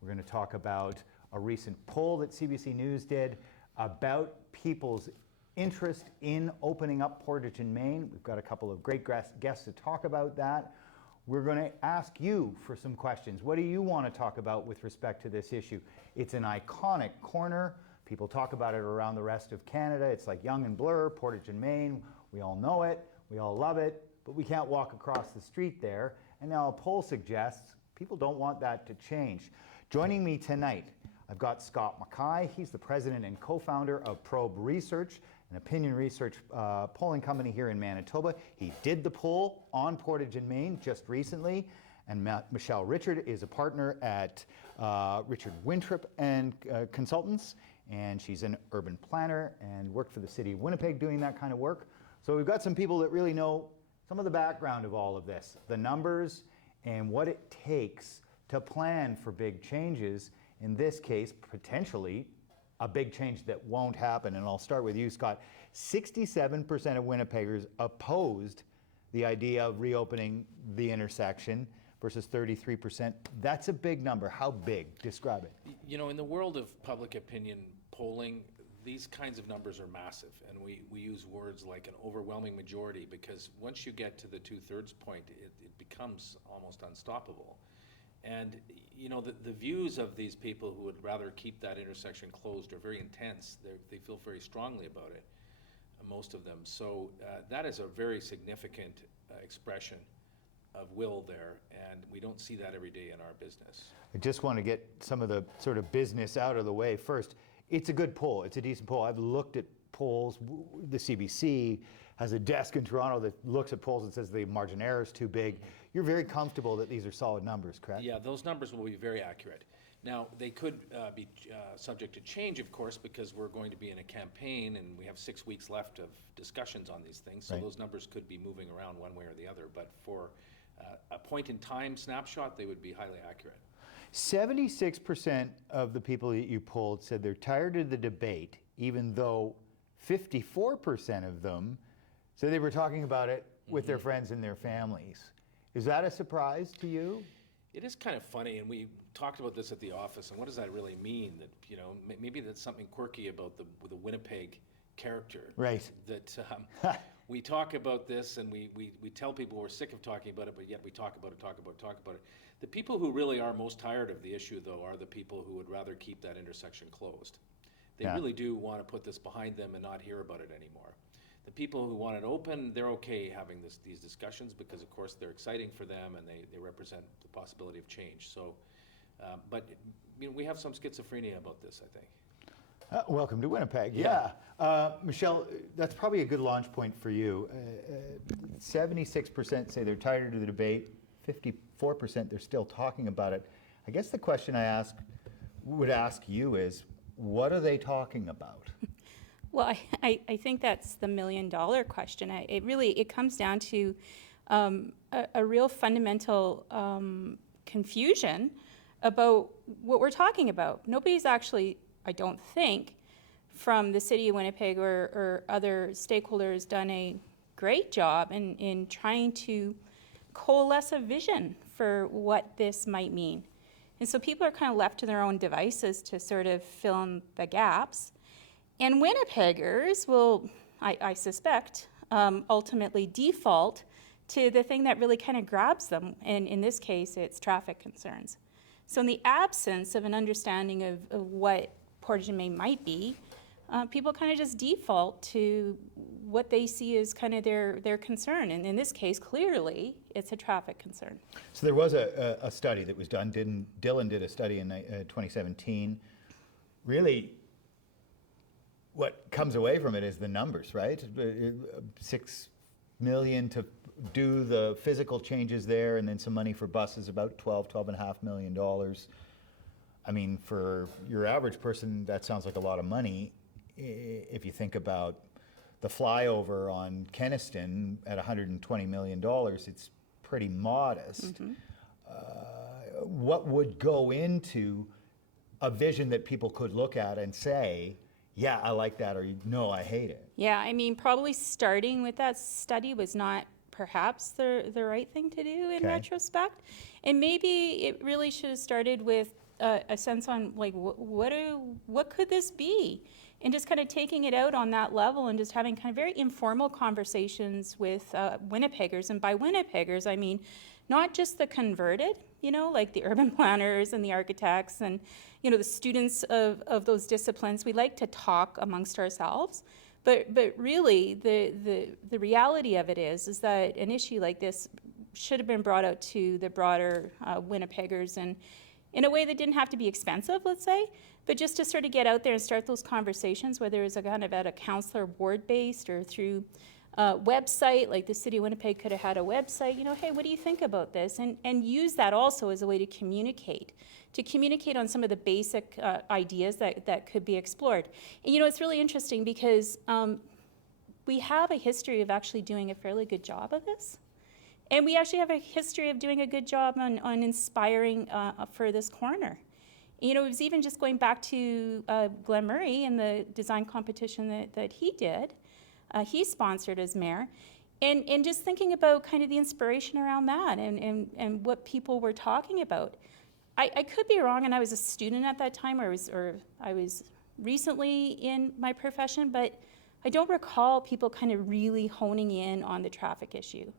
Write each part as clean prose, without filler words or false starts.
We're going to talk about a recent poll that CBC News did about people's interest in opening up Portage in Main. We've got a couple of great guests to talk about that. We're going to ask you for some questions. What do you want to talk about with respect to this issue? It's an iconic corner. People talk about it around the rest of Canada. It's like Yonge and Bloor, Portage in Main. We all know it. We all love it. But we can't walk across the street there. And now a poll suggests people don't want that to change. Joining me tonight, I've got Scott Mackay. He's the president and co-founder of Probe Research, an opinion research polling company here in Manitoba. He did the poll on Portage in Main just recently. And Michelle Richard is a partner at Richard Winthrop and Consultants. And she's an urban planner and worked for the city of Winnipeg doing that kind of work. So we've got some people that really know some of the background of all of this, the numbers and what it takes to plan for big changes. In this case, potentially a big change that won't happen. And I'll start with you, Scott. 67% of Winnipeggers opposed the idea of reopening the intersection versus 33%. That's a big number. How big? Describe it. You know, in the world of public opinion polling, these kinds of numbers are massive, and we use words like an overwhelming majority, because once you get to the 2/3 point, it becomes almost unstoppable. And you know, the views of these people who would rather keep that intersection closed are very intense. They feel very strongly about it, most of them. So that is a very significant expression of will there, and we don't see that every day in our business. I just want to get some of the sort of business out of the way first. It's a good poll. It's a decent poll. I've looked at polls. The CBC has a desk in Toronto that looks at polls and says the margin error is too big. You're very comfortable that these are solid numbers, correct? Yeah, those numbers will be very accurate. Now, they could be subject to change, of course, because we're going to be in a campaign and we have 6 weeks left of discussions on these things. So right. Those numbers could be moving around one way or the other. But for a point-in-time snapshot, they would be highly accurate. 76% of the people that you polled said they're tired of the debate, even though 54% of them said they were talking about it with their friends and their families. Is that a surprise to you? It is kind of funny, and we talked about this at the office, and what does that really mean? That, you know, maybe that's something quirky about the Winnipeg character. Right. That we talk about this, and we tell people we're sick of talking about it, but yet we talk about it. The people who really are most tired of the issue, though, are the people who would rather keep that intersection closed. They really do want to put this behind them and not hear about it anymore. The people who want it open, they're okay having these discussions because, of course, they're exciting for them and they represent the possibility of change. So, but you know, we have some schizophrenia about this, I think. Welcome to Winnipeg. Yeah. Michelle, that's probably a good launch point for you. 76% say they're tired of the debate. 54% they're still talking about it. I guess the question I would ask you is, what are they talking about? Well, I think that's the $1 million question. It comes down to a real fundamental confusion about what we're talking about. Nobody's actually, I don't think, from the City of Winnipeg or other stakeholders done a great job in trying to coalesce a vision for what this might mean. And so people are kind of left to their own devices to sort of fill in the gaps. And Winnipeggers will, I suspect, ultimately default to the thing that really kind of grabs them. And in this case, it's traffic concerns. So in the absence of an understanding of what Portage Main might be, people kind of just default to what they see as kind of their concern. And in this case, clearly, it's a traffic concern. So there was a study that was done. Dylan did a study in 2017. Really, what comes away from it is the numbers, right? $6 million to do the physical changes there, and then some money for buses, about $12.5 million. I mean, for your average person, that sounds like a lot of money. If you think about the flyover on Kenniston at $120 million, it's pretty modest. Mm-hmm. What would go into a vision that people could look at and say, yeah, I like that, or no, I hate it? Yeah, I mean, probably starting with that study was not perhaps the right thing to do in retrospect. And maybe it really should have started with a sense on like what could this be, and just kind of taking it out on that level and just having kind of very informal conversations with Winnipeggers. And by Winnipeggers, I mean not just the converted, like the urban planners and the architects and, the students of those disciplines. We like to talk amongst ourselves. But really, the reality of it is that an issue like this should have been brought out to the broader Winnipeggers, and in a way that didn't have to be expensive, let's say, but just to sort of get out there and start those conversations, whether it's kind of at a councillor ward-based or through a website, like the City of Winnipeg could have had a website, hey, what do you think about this? And use that also as a way to communicate on some of the basic ideas that could be explored. And it's really interesting because we have a history of actually doing a fairly good job of this. And we actually have a history of doing a good job on inspiring for this corner. It was even just going back to Glenn Murray and the design competition that he did. He sponsored as mayor. And just thinking about kind of the inspiration around that and what people were talking about. I could be wrong, and I was a student at that time, or I was recently in my profession, but I don't recall people kind of really honing in on the traffic issue.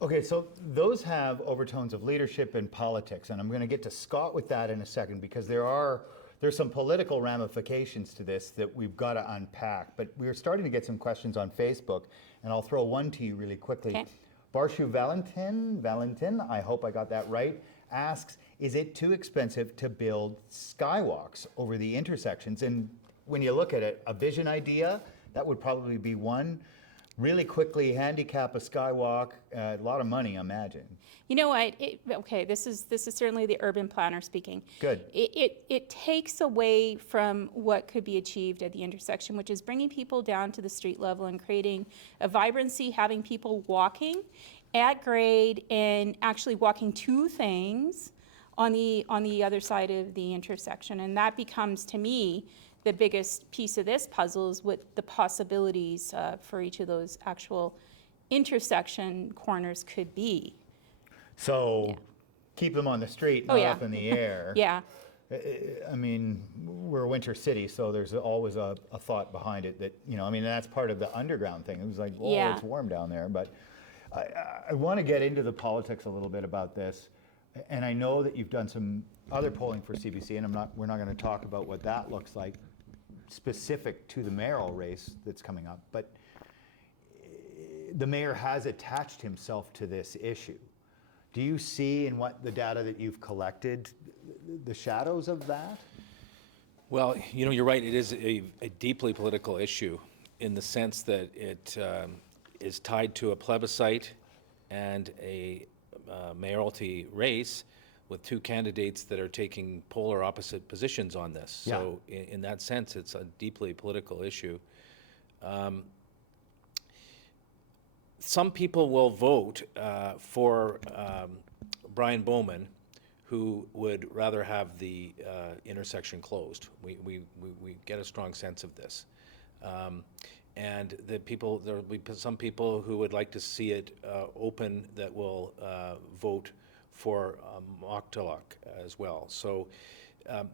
Okay, so those have overtones of leadership and politics, and I'm going to get to Scott with that in a second, because there's some political ramifications to this that we've got to unpack. But we're starting to get some questions on Facebook, and I'll throw one to you really quickly. Okay. Barshu Valentin, I hope I got that right, asks, is it too expensive to build skywalks over the intersections? And when you look at it, a vision idea, that would probably be one. Really quickly handicap a skywalk, a lot of money, I imagine. You know what? Okay, this is certainly the urban planner speaking. Good. It takes away from what could be achieved at the intersection, which is bringing people down to the street level and creating a vibrancy, having people walking at grade and actually walking to things on the other side of the intersection. And that becomes, to me, the biggest piece of this puzzle is what the possibilities for each of those actual intersection corners could be. So Yeah. keep them on the street, not yeah. up in the air. Yeah. I mean, we're a winter city, so there's always a thought behind it that, that's part of the underground thing. It was like, oh, Yeah. it's warm down there. But I want to get into the politics a little bit about this. And I know that you've done some other polling for CBC, and we're not going to talk about what that looks like specific to the mayoral race that's coming up. But the mayor has attached himself to this issue. Do you see in what the data that you've collected the shadows of that? Well, you're right. It is a deeply political issue in the sense that it is tied to a plebiscite and a mayoralty race with two candidates that are taking polar opposite positions on this. Yeah. So in that sense, it's a deeply political issue. Some people will vote for Brian Bowman, who would rather have the intersection closed. We get a strong sense of this. And there will be some people who would like to see it open that will vote for Moktaluk as well. So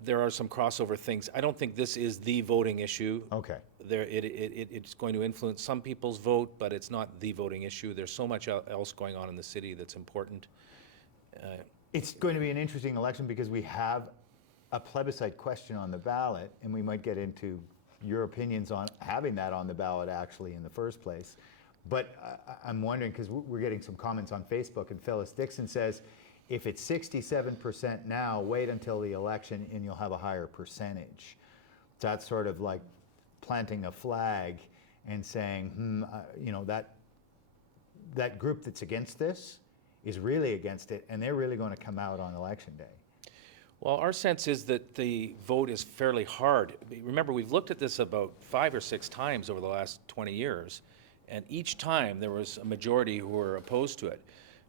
there are some crossover things. I don't think this is the voting issue. Okay. It's going to influence some people's vote, but it's not the voting issue. There's so much else going on in the city that's important. It's going to be an interesting election because we have a plebiscite question on the ballot, and we might get into your opinions on having that on the ballot actually in the first place. But I'm wondering, because we're getting some comments on Facebook, and Phyllis Dixon says, if it's 67% now, wait until the election and you'll have a higher percentage. That's sort of like planting a flag and saying, that group that's against this is really against it, and they're really going to come out on election day. Well, our sense is that the vote is fairly hard. Remember, we've looked at this about 5 or 6 times over the last 20 years, and each time there was a majority who were opposed to it.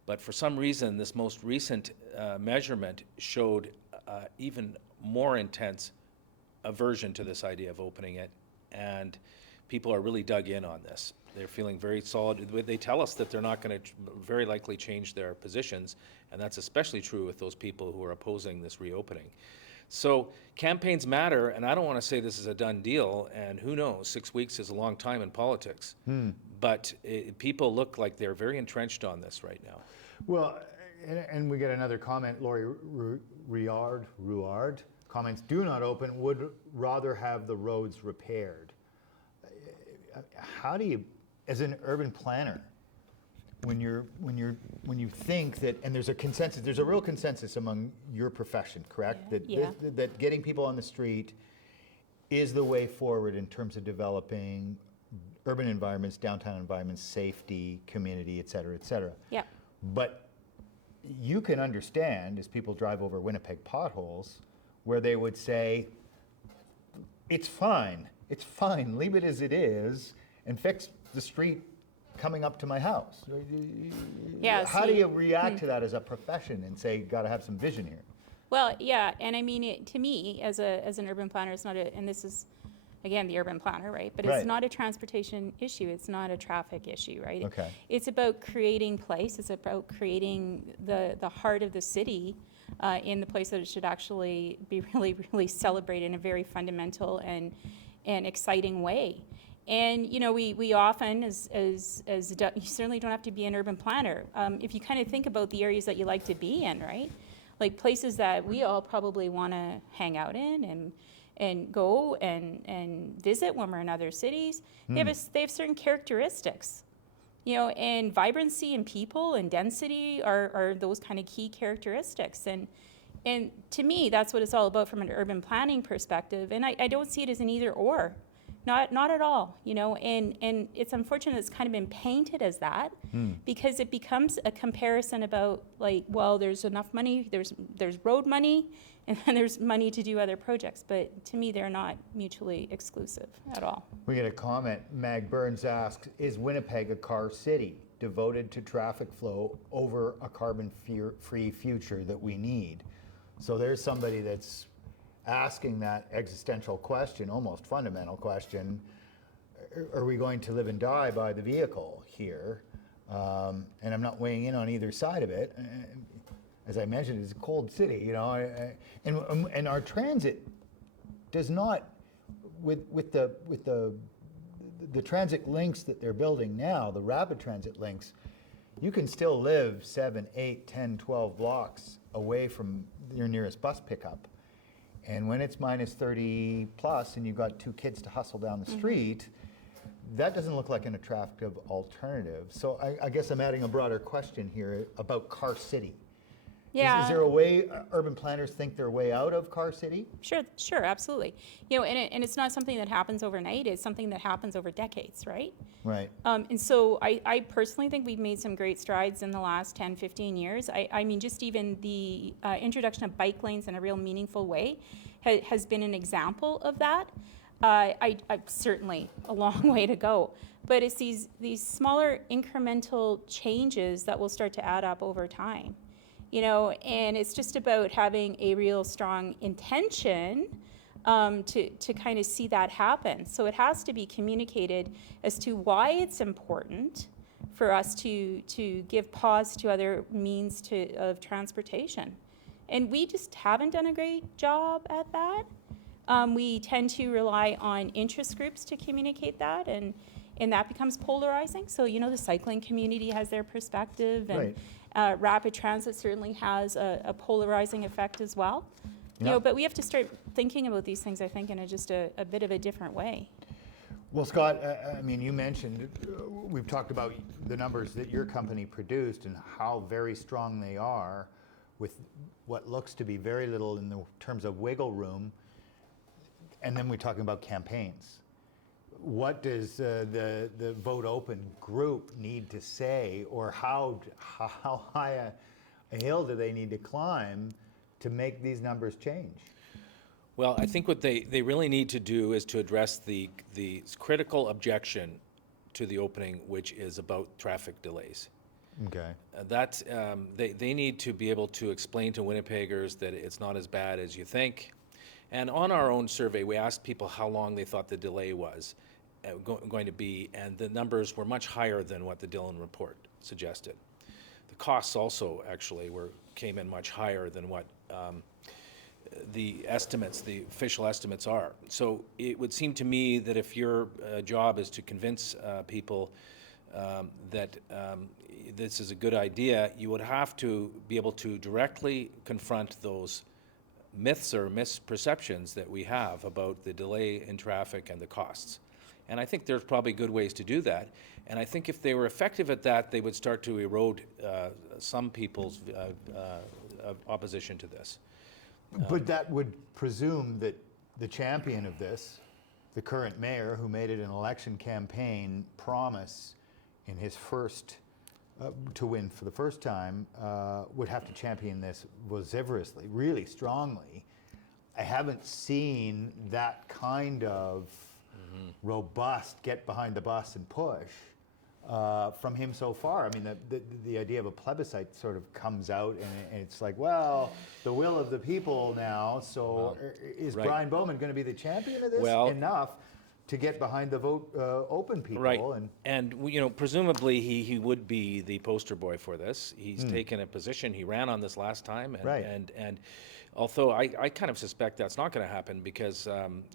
But for some reason, this most recent measurement showed even more intense aversion to this idea of opening it, and people are really dug in on this. They're feeling very solid. They tell us that they're not going to very likely change their positions, and that's especially true with those people who are opposing this reopening. So campaigns matter, and I don't want to say this is a done deal, and who knows, 6 weeks is a long time in politics. But people look like they're very entrenched on this right now. Well, and we get another comment, Lori Ruard comments, do not open, would rather have the roads repaired. How do you, as an urban planner, when you think that, and there's a consensus, there's a real consensus among your profession, correct? That getting people on the street is the way forward in terms of developing urban environments, downtown environments, safety, community, et cetera, et cetera. Yeah. But you can understand, as people drive over Winnipeg potholes, where they would say, it's fine, leave it as it is, and fix the street coming up to my house. Yeah, How do you react to that as a profession and say, gotta have some vision here? Well, yeah, and I mean, to me, as an urban planner, it's not and this is, again, the urban planner, right? But it's not a transportation issue, it's not a traffic issue, right? Okay. It's about creating place, it's about creating the heart of the city in the place that it should actually be really, really celebrated in a very fundamental and exciting way. And we often, you certainly don't have to be an urban planner. If you kind of think about the areas that you like to be in, right? Like places that we all probably want to hang out in and go and visit when we're in other cities. They have certain characteristics, and vibrancy and people and density are those kind of key characteristics. And to me, that's what it's all about from an urban planning perspective. And I don't see it as an either or. Not at all, and it's unfortunate it's kind of been painted as that because it becomes a comparison about there's enough money, there's road money, and then there's money to do other projects. But to me, they're not mutually exclusive at all. We get a comment. Mag Burns asks, is Winnipeg a car city devoted to traffic flow over a carbon-free future that we need? So there's somebody that's asking that existential question, almost fundamental question, are we going to live and die by the vehicle here? And I'm not weighing in on either side of it. As I mentioned, it's a cold city, and our transit does not, with the transit links that they're building now, the rapid transit links, you can still live 7, 8, 10, 12 blocks away from your nearest bus pickup. And when it's minus 30 plus and you've got 2 kids to hustle down the street, that doesn't look like an attractive alternative. So I guess I'm adding a broader question here about car city. Yeah. Is there a way urban planners think their way out of car city? Sure, absolutely. And it's not something that happens overnight, it's something that happens over decades, right? Right. And so I personally think we've made some great strides in the last 10, 15 years. I mean, just even the introduction of bike lanes in a real meaningful way has been an example of that. I certainly a long way to go, but it's these smaller incremental changes that will start to add up over time. And it's just about having a real strong intention to kind of see that happen. So it has to be communicated as to why it's important for us to give pause to other means of transportation. And we just haven't done a great job at that. We tend to rely on interest groups to communicate that, and that becomes polarizing. So, the cycling community has their perspective, and rapid transit certainly has a polarizing effect as well. But we have to start thinking about these things, I think, in just a bit of a different way. Well, Scott, I mean, you mentioned, we've talked about the numbers that your company produced and how very strong they are with what looks to be very little in the terms of wiggle room. And then we're talking about campaigns. What does the Vote Open group need to say, or how high a hill do they need to climb to make these numbers change? Well, I think what they really need to do is to address the critical objection to the opening, which is about traffic delays. Okay. They need to be able to explain to Winnipeggers that it's not as bad as you think. And on our own survey, we asked people how long they thought the delay was. going to be, and the numbers were much higher than what the Dillon report suggested. The costs also actually came in much higher than what the official estimates are. So it would seem to me that if your job is to convince people that this is a good idea, you would have to be able to directly confront those myths or misperceptions that we have about the delay in traffic and the costs. And I think there's probably good ways to do that. And I think if they were effective at that, they would start to erode some people's opposition to this. But that would presume that the champion of this, the current mayor who made it an election campaign promise in his first, to win for the first time, would have to champion this vociferously, really strongly. I haven't seen that kind of robust, get behind the bus and push from him so far. I mean, the idea of a plebiscite sort of comes out, and it's like, well, the will of the people now. So is right. Brian Bowman going to be the champion of this enough to get behind the vote open people? Right. And you know, presumably he would be the poster boy for this. He's taken a position. He ran on this last time, and although I kind of suspect that's not going to happen because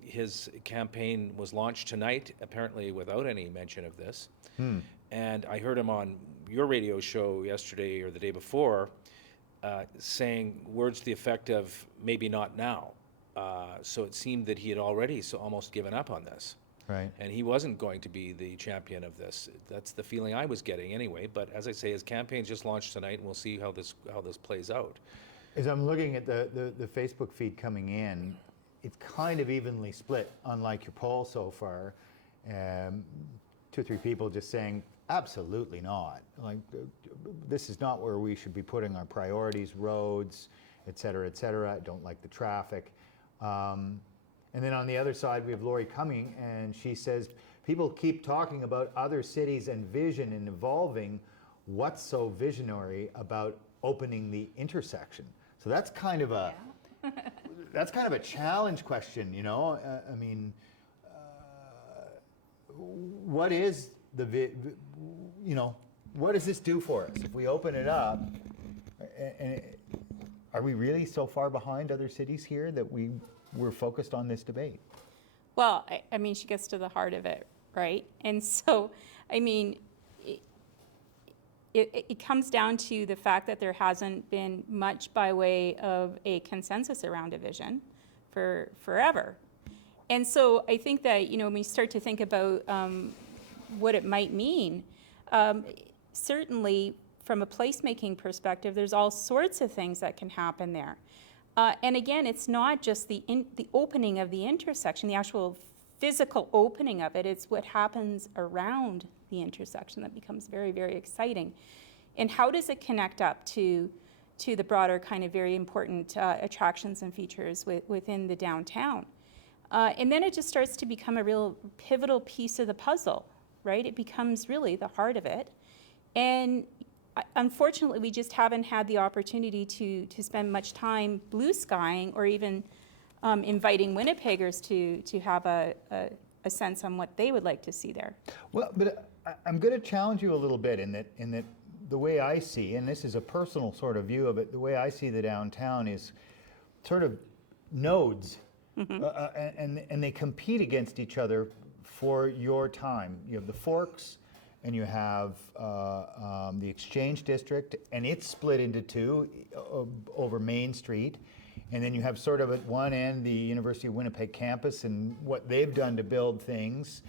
his campaign was launched tonight, apparently without any mention of this. And I heard him on your radio show yesterday or the day before saying words to the effect of maybe not now. So it seemed that he had already almost given up on this. Right. And he wasn't going to be the champion of this. That's the feeling I was getting anyway. But as I say, his campaign's just launched tonight, and we'll see how this plays out. As I'm looking at the Facebook feed coming in, it's kind of evenly split, unlike your poll so far. 2 or 3 people just saying, absolutely not. Like, this is not where we should be putting our priorities, roads, et cetera, et cetera. I don't like the traffic. And then on the other side, we have Lori Cumming, and she says, people keep talking about other cities and vision and evolving. What's so visionary about opening the intersection? So that's kind of a that's kind of a challenge question, you know. I mean, what is what does this do for us if we open it up? And are we really so far behind other cities here that we're focused on this debate? Well, I mean, she gets to the heart of it, right? And so, I mean, it comes down to the fact that there hasn't been much by way of a consensus around a vision for forever. And so I think that, you know, when we start to think about what it might mean, certainly from a placemaking perspective, there's all sorts of things that can happen there. And again, it's not just the opening of the intersection, the actual physical opening of it, it's what happens around the intersection that becomes very, very exciting. And how does it connect up to the broader kind of very important attractions and features within the downtown? And then it just starts to become a real pivotal piece of the puzzle, right? It becomes really the heart of it. And unfortunately, we just haven't had the opportunity to spend much time blue skying or even inviting Winnipeggers to have a sense on what they would like to see there. Well, but I'm going to challenge you a little bit in that the way I see, and this is a personal sort of view of it, the way I see the downtown is sort of nodes, and they compete against each other for your time. You have the Forks, and you have the Exchange District, and it's split into 2 over Main Street. And then you have sort of at one end the University of Winnipeg campus and what they've done to build things.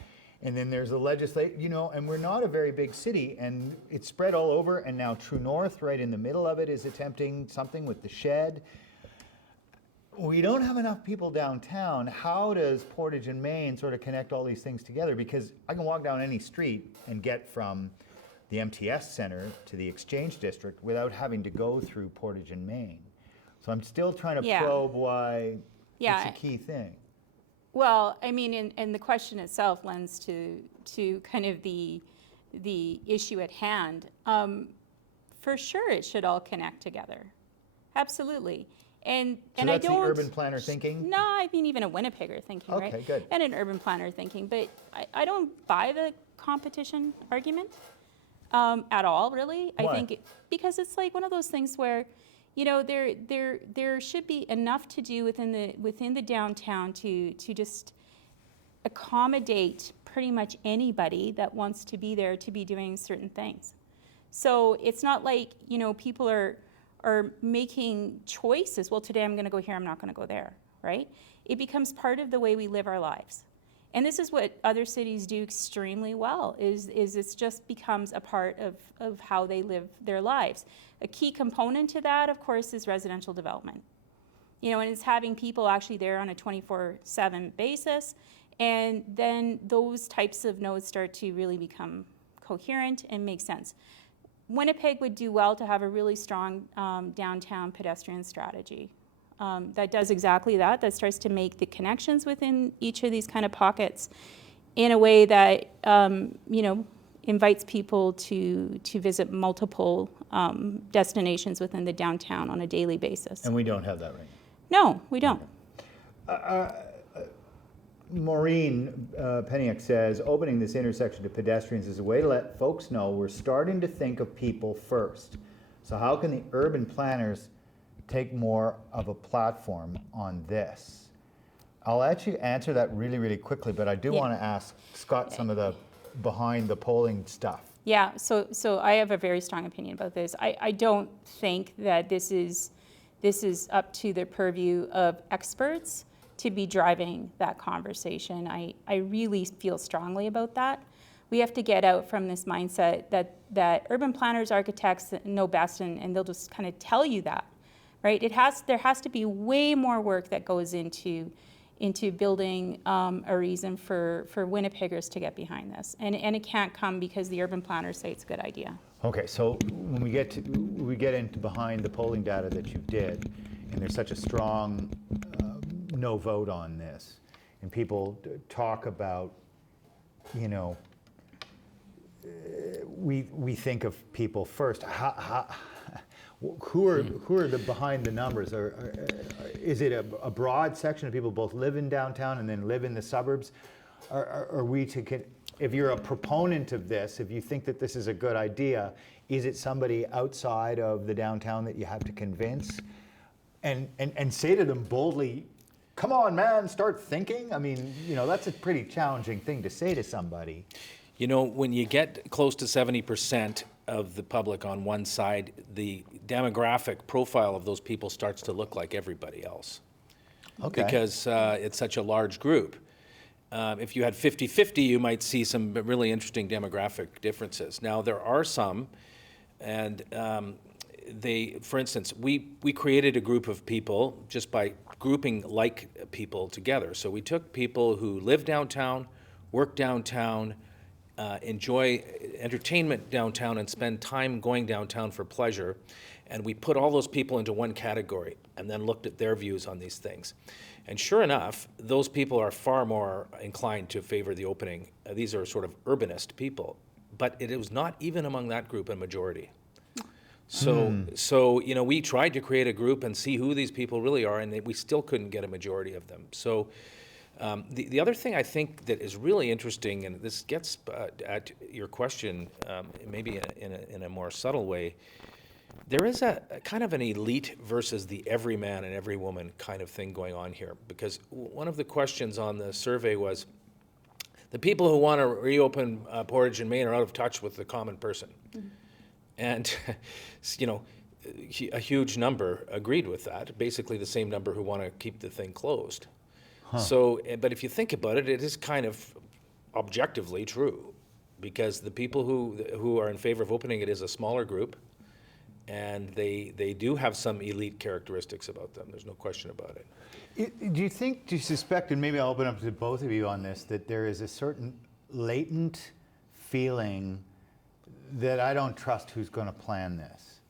And then there's the legislature, you know, and we're not a very big city, and it's spread all over. And now True North, right in the middle of it, is attempting something with the shed. We don't have enough people downtown. How does Portage and Main sort of connect all these things together? Because I can walk down any street and get from the MTS Center to the Exchange District without having to go through Portage and Main. So I'm still trying to probe why it's a key thing. Well, I mean, and the question itself lends to kind of the issue at hand. For sure, it should all connect together. Absolutely. And So I that's don't. the urban planner thinking? No, I mean even a Winnipegger thinking, right? Okay, good. And an urban planner thinking, but I don't buy the competition argument at all, really. Why? I think because it's like one of those things where, you know, there should be enough to do within the downtown to just accommodate pretty much anybody that wants to be there to be doing certain things. So it's not like, you know, people are making choices. Well, today I'm going to go here, I'm not going to go there, right? It becomes part of the way we live our lives. And this is what other cities do extremely well, is it just becomes a part of how they live their lives. A key component to that, of course, is residential development. You know, and it's having people actually there on a 24/7 basis. And then those types of nodes start to really become coherent and make sense. Winnipeg would do well to have a really strong downtown pedestrian strategy that does exactly that, that starts to make the connections within each of these kind of pockets in a way that, you know, invites people to visit multiple destinations within the downtown on a daily basis. And we don't have that right now. No, we don't. Maureen Peniak says, opening this intersection to pedestrians is a way to let folks know we're starting to think of people first. So how can the urban planners take more of a platform on this? I'll let you answer that really, really quickly, but I do want to ask Scott some of the behind the polling stuff. Yeah, so I have a very strong opinion about this. I don't think that this is up to the purview of experts to be driving that conversation. I really feel strongly about that. We have to get out from this mindset that urban planners, architects know best, and they'll just kind of tell you that, right? There has to be way more work that goes into building a reason for Winnipeggers to get behind this, and it can't come because the urban planners say it's a good idea. Okay, so when we get into behind the polling data that you did, and there's such a strong no vote on this, and people talk about, you know, we think of people first. Who are the behind the numbers? Is it a broad section of people both live in downtown and then live in the suburbs? Are we to, if you're a proponent of this, if you think that this is a good idea, is it somebody outside of the downtown that you have to convince and say to them boldly, come on, man, start thinking? I mean, you know, that's a pretty challenging thing to say to somebody. You know, when you get close to 70% of the public on one side, the demographic profile of those people starts to look like everybody else. Okay. Because it's such a large group. If you had 50-50, you might see some really interesting demographic differences. Now, there are some, and for instance, we created a group of people just by grouping like people together. So we took people who live downtown, work downtown, enjoy entertainment downtown, and spend time going downtown for pleasure. And we put all those people into one category and then looked at their views on these things. And sure enough, those people are far more inclined to favor the opening. These are sort of urbanist people. But it was not even among that group a majority. So you know, we tried to create a group and see who these people really are, and we still couldn't get a majority of them. So the other thing I think that is really interesting, and this gets at your question maybe in a more subtle way, there is a kind of an elite versus the everyman and every woman kind of thing going on here. Because one of the questions on the survey was, the people who want to reopen Portage and Main are out of touch with the common person. Mm-hmm. And, you know, a huge number agreed with that, basically the same number who want to keep the thing closed. Huh. So, but if you think about it, it is kind of objectively true, because the people who are in favor of opening it is a smaller group, and they do have some elite characteristics about them. There's no question about it. Do you suspect, and maybe I'll open up to both of you on this, that there is a certain latent feeling that I don't trust who's going to plan this?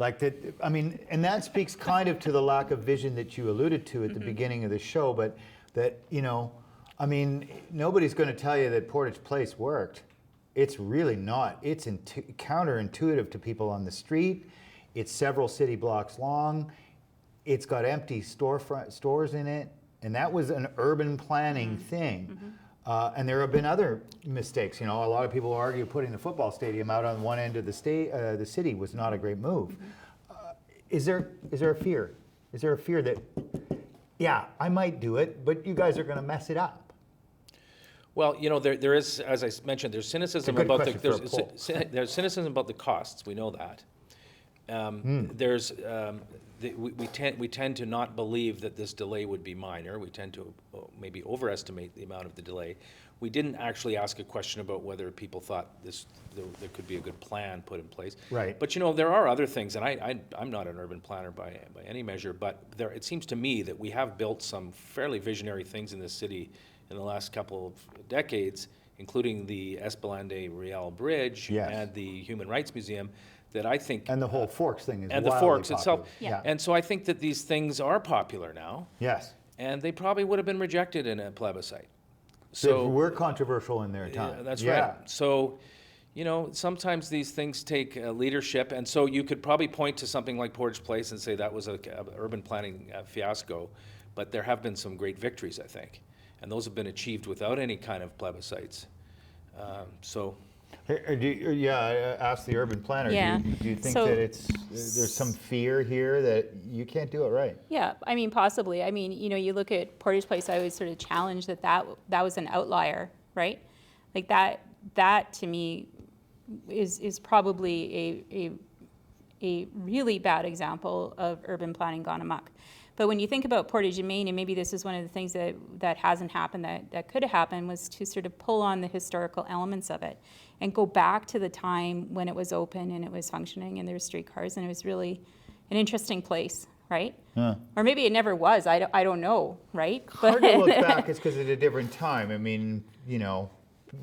Like that, I mean, and that speaks kind of to the lack of vision that you alluded to at the beginning of the show, but that, you know, I mean, nobody's going to tell you that Portage Place worked. It's really not. It's counterintuitive to people on the street. It's several city blocks long. it's got empty stores in it, and that was an urban planning thing. And there have been other mistakes. You know, a lot of people argue putting the football stadium out on one end of the city was not a great move. Is there a fear? Is there a fear that, yeah, I might do it, but you guys are going to mess it up? Well, you know, there is, as I mentioned, there's cynicism about there's cynicism about the costs. We know that. We tend to not believe that this delay would be minor. We tend to maybe overestimate the amount of the delay. We didn't actually ask a question about whether people thought there could be a good plan put in place. Right. But you know, there are other things, and I'm not an urban planner by any measure, but it seems to me that we have built some fairly visionary things in this city in the last couple of decades, including the Esplanade Riel Bridge and the Human Rights Museum, that I think... And the whole Forks thing is and wildly the Forks popular. itself. Yeah. And so I think that these things are popular now. Yes. And they probably would have been rejected in a plebiscite. So we're controversial in their time. Yeah, that's right. So, you know, sometimes these things take leadership, and so you could probably point to something like Portage Place and say that was an urban planning fiasco, but there have been some great victories, I think. And those have been achieved without any kind of plebiscites. Ask the urban planner. Yeah. Do you think that there's some fear here that you can't do it right? Yeah, I mean, possibly. I mean, you know, you look at Portage Place, I always sort of challenge that was an outlier, right? Like that to me is probably a really bad example of urban planning gone amok. But when you think about Portage Main, and maybe this is one of the things that hasn't happened that could have happened, was to sort of pull on the historical elements of it and go back to the time when it was open and it was functioning and there were streetcars and it was really an interesting place, right? Yeah. Or maybe it never was. I don't know, right? Hard to look back. It's because at a different time. I mean, you know,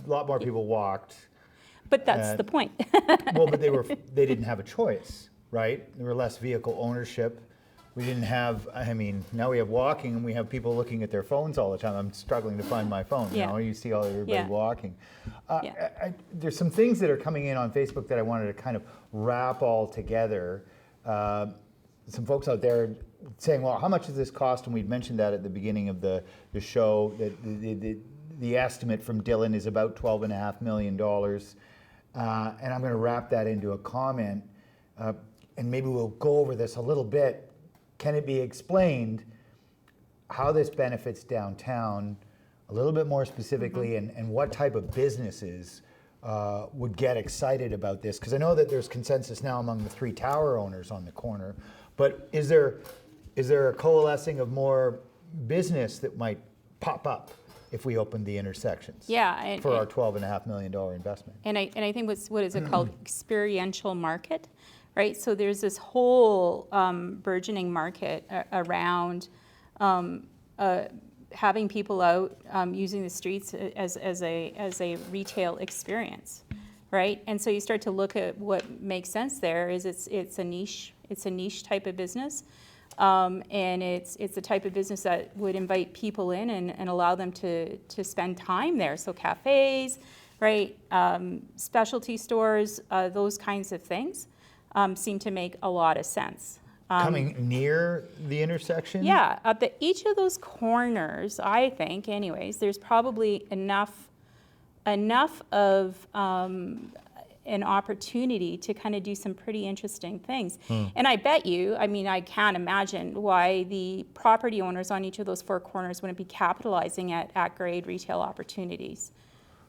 a lot more people walked. But that's the point. Well, but they didn't have a choice, right? There were less vehicle ownership. We didn't have, I mean, now we have walking and we have people looking at their phones all the time. I'm struggling to find my phone, you know, you see everybody walking. There's some things that are coming in on Facebook that I wanted to kind of wrap all together. Some folks out there saying, well, how much does this cost? And we'd mentioned that at the beginning of the show, that the estimate from Dylan is about $12.5 million. And I'm going to wrap that into a comment, and maybe we'll go over this a little bit. Can it be explained how this benefits downtown a little bit more specifically, and what type of businesses would get excited about this? Because I know that there's consensus now among the 3 tower owners on the corner, but is there a coalescing of more business that might pop up if we open the intersections for our $12.5 million investment? And I think what is it called? Experiential market. Right, so there's this whole burgeoning market around having people out using the streets as a retail experience, right? And so you start to look at what makes sense there. Is it's a niche type of business, and it's the type of business that would invite people in and allow them to spend time there. So cafes, right, specialty stores, those kinds of things. Seem to make a lot of sense. Coming near the intersection? Yeah, at each of those corners, I think, anyways, there's probably enough of an opportunity to kind of do some pretty interesting things. And I bet you, I mean, I can't imagine why the property owners on each of those 4 corners wouldn't be capitalizing at grade retail opportunities,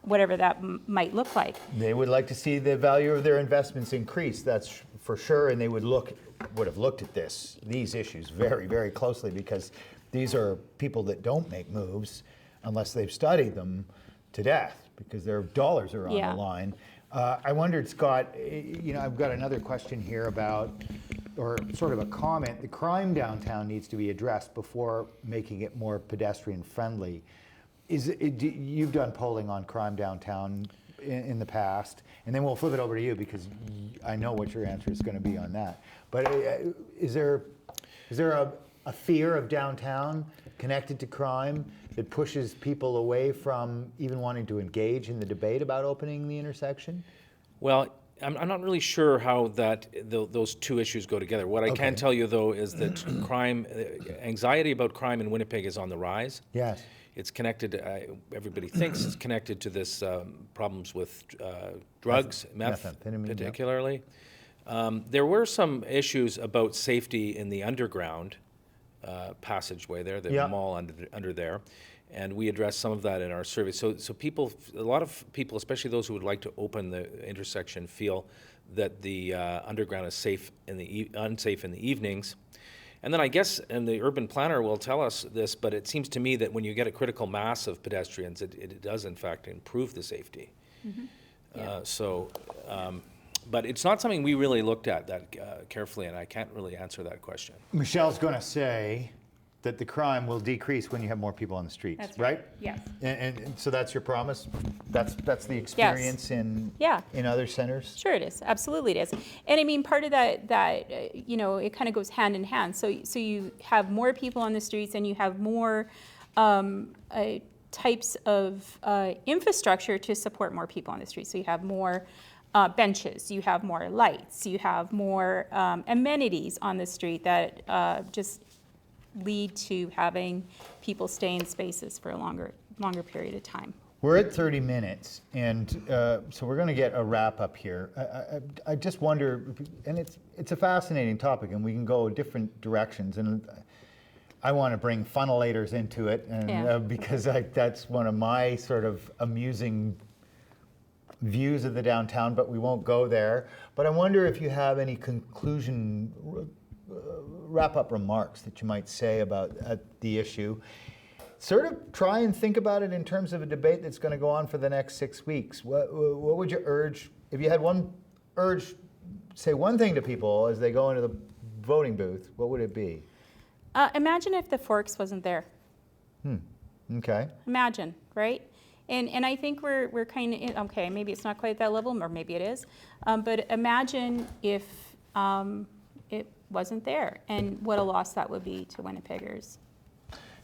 whatever that might look like. They would like to see the value of their investments increase, that's for sure, and they would have looked at these issues very, very closely, because these are people that don't make moves unless they've studied them to death, because their dollars are on the line. I wondered, Scott, you know, I've got another question here about, or sort of a comment, the crime downtown needs to be addressed before making it more pedestrian friendly. You've done polling on crime downtown in the past, and then we'll flip it over to you, because I know what your answer is going to be on that. But is there a fear of downtown connected to crime that pushes people away from even wanting to engage in the debate about opening the intersection? Well, I'm not really sure how those two issues go together. What I Okay. can tell you, though, is that anxiety about crime in Winnipeg is on the rise. Yes. It's connected, everybody thinks it's connected to this problems with drugs, meth Methamphetamine, yeah. particularly. There were some issues about safety in the underground passageway there, the Yeah. mall under there. And we addressed some of that in our survey. So people, a lot of people, especially those who would like to open the intersection, feel that the underground is safe unsafe in the evenings. And then I guess, and the urban planner will tell us this, but it seems to me that when you get a critical mass of pedestrians, it does in fact improve the safety. But it's not something we really looked at that carefully, and I can't really answer that question. Michelle's going to say that the crime will decrease when you have more people on the streets, That's right? Yes. And so that's your promise? That's the experience in other centers? Sure it is, absolutely it is. And I mean, part of that you know, it kind of goes hand in hand. So you have more people on the streets and you have more types of infrastructure to support more people on the streets. So you have more benches, you have more lights, you have more amenities on the street that just lead to having people stay in spaces for a longer period of time. We're at 30 minutes, and so we're going to get a wrap up here. I just wonder, and it's a fascinating topic, and we can go different directions, and I want to bring funnelators into it, and because that's one of my sort of amusing views of the downtown, but we won't go there. But I wonder if you have any conclusion, wrap-up remarks that you might say about the issue. Sort of try and think about it in terms of a debate that's going to go on for the next 6 weeks. What would you urge, if you had say one thing to people as they go into the voting booth, what would it be? Imagine if the Forks wasn't there. Okay. Imagine, right? And I think we're kind of, okay, maybe it's not quite at that level, or maybe it is, but imagine if it wasn't there, and what a loss that would be to Winnipeggers.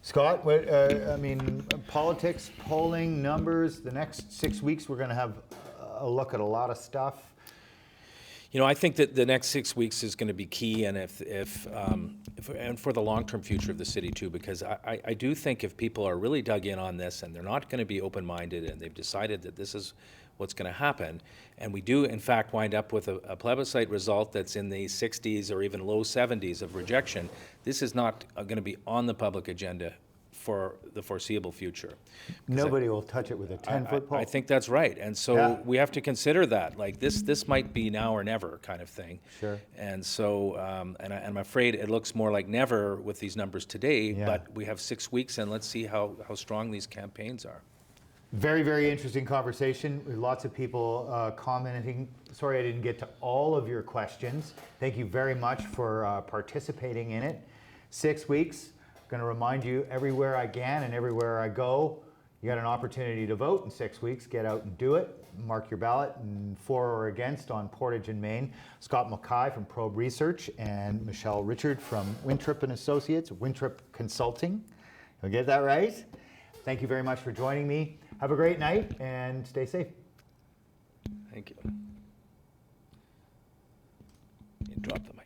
Scott, I mean, politics, polling, numbers, the next 6 weeks we're going to have a look at a lot of stuff. You know, I think that the next 6 weeks is going to be key, and and for the long-term future of the city too, because I do think if people are really dug in on this and they're not going to be open-minded and they've decided that this is what's going to happen, and we do in fact wind up with a plebiscite result that's in the 60s or even low 70s of rejection, this is not going to be on the public agenda for the foreseeable future. Nobody will touch it with a 10-foot pole. I think that's right, and so we have to consider that. Like this might be now or never kind of thing. Sure. And so, and I'm afraid it looks more like never with these numbers today. Yeah. But we have 6 weeks, and let's see how strong these campaigns are. Very, very interesting conversation. Lots of people commenting. Sorry I didn't get to all of your questions. Thank you very much for participating in it. 6 weeks. Going to remind you, everywhere I can and everywhere I go, you got an opportunity to vote in 6 weeks. Get out and do it. Mark your ballot, and for or against on Portage and Main. Scott Mackay from Probe Research and Michelle Richard from Wintrip & Associates, Wintrip Consulting. Did I get that right? Thank you very much for joining me. Have a great night and stay safe. Thank you. You dropped them.